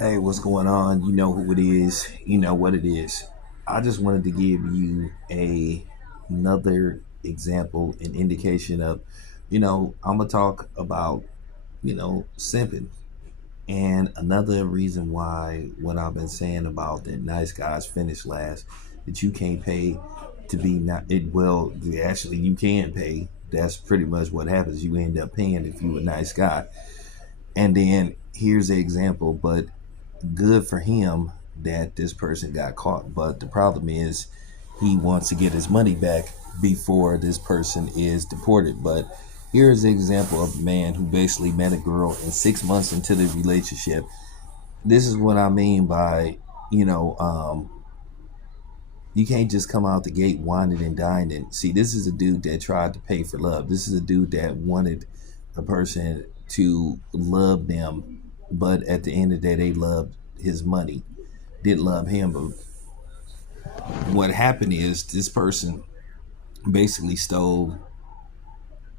Hey, what's going on? You know who it is. You know what it is. I just wanted to give you another example, an indication of, I'm gonna talk about, simping. And another reason why what I've been saying about that nice guys finish last, that you can't pay to be not it well, actually you can pay. That's pretty much what happens. You end up paying if you a nice guy. And then here's the example, but good for him that this person got caught. But the problem is he wants to get his money back before this person is deported. But here's an example of a man who basically met a girl and 6 months into the relationship. This is what I mean by, you know, um, you can't just come out the gate whining and dining. See, this is a dude that tried to pay for love. This is a dude that wanted a person to love them, but at the end of the day, they loved his money, didn't love him. But what happened is this person basically stole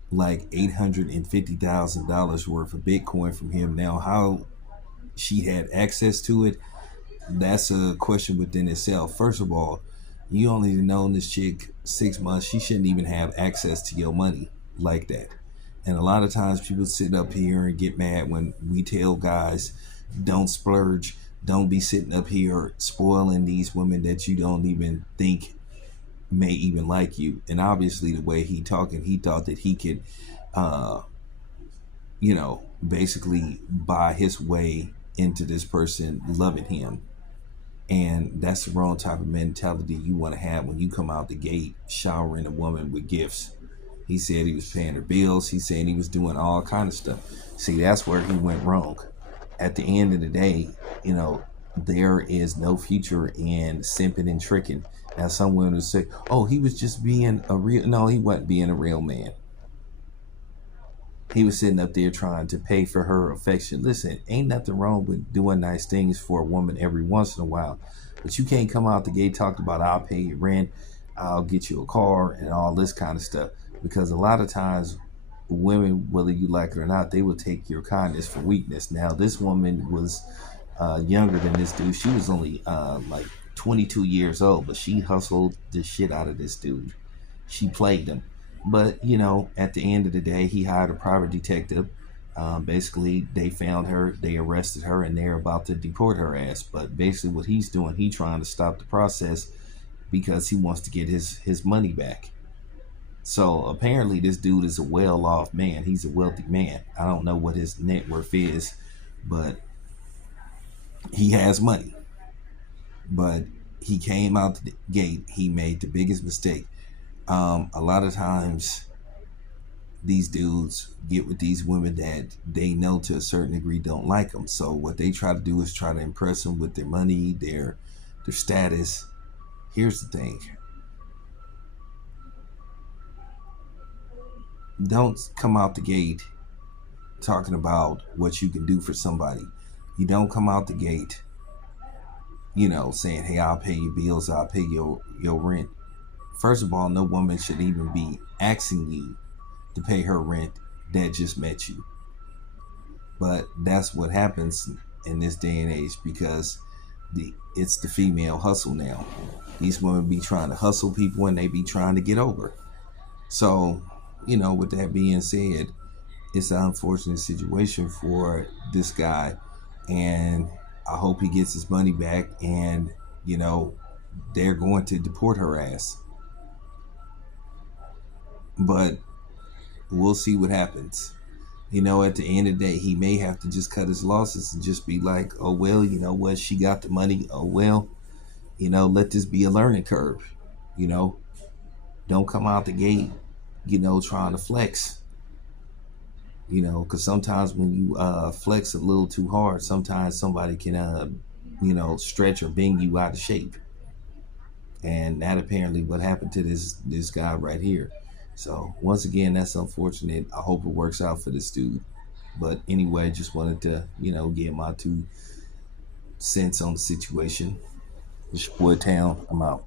like $850,000 worth of Bitcoin from him. Now, how she had access to it, that's a question within itself. First of all, you only known this chick 6 months. She shouldn't even have access to your money like that. And a lot of times people sit up here and get mad when we tell guys, don't splurge, don't be sitting up here spoiling these women that you don't even think may even like you. And obviously the way he talking, he thought that he could, uh, basically buy his way into this person loving him. And that's the wrong type of mentality you want to have when you come out the gate showering a woman with gifts. He said he was paying her bills. He said he was doing all kind of stuff. See, that's where he went wrong. At the end of the day, there is no future in simping and tricking. Now, some women would say, "Oh, he was just being a real." No, he wasn't being a real man. He was sitting up there trying to pay for her affection. Listen, ain't nothing wrong with doing nice things for a woman every once in a while. But you can't come out the gate talking about I'll pay your rent, I'll get you a car, and all this kind of stuff. Because a lot of times, women, whether you like it or not, they will take your kindness for weakness. Now, this woman was younger than this dude. She was only like 22 years old, but she hustled the shit out of this dude. She played him. But, at the end of the day, he hired a private detective. Basically, they found her, they arrested her, and they're about to deport her ass. But basically, what he's doing, he's trying to stop the process because he wants to get his money back. So apparently, this dude is a well-off man. He's a wealthy man. I don't know what his net worth is, but he has money. But he came out the gate. He made the biggest mistake. A lot of times these dudes get with these women that they know to a certain degree don't like them. So what they try to do is try to impress them with their money, their status. Here's the thing. Don't come out the gate talking about what you can do for somebody. You don't come out the gate, saying, "Hey, I'll pay your bills, I'll pay your rent." First of all, no woman should even be asking you to pay her rent that just met you. But that's what happens in this day and age because it's the female hustle now. These women be trying to hustle people and they be trying to get over. So, with that being said, it's an unfortunate situation for this guy, and I hope he gets his money back. And you know, they're going to deport her ass, but we'll see what happens. At the end of the day, he may have to just cut his losses and just be like, "Oh well, you know what? She got the money. Oh well, let this be a learning curve. You know, don't come out the gate, trying to flex." Because sometimes when you flex a little too hard, sometimes somebody can, stretch or bring you out of shape. And that apparently what happened to this guy right here. So once again, that's unfortunate. I hope it works out for this dude. But anyway, just wanted to, get my 2 cents on the situation. It's your boy Town. I'm out.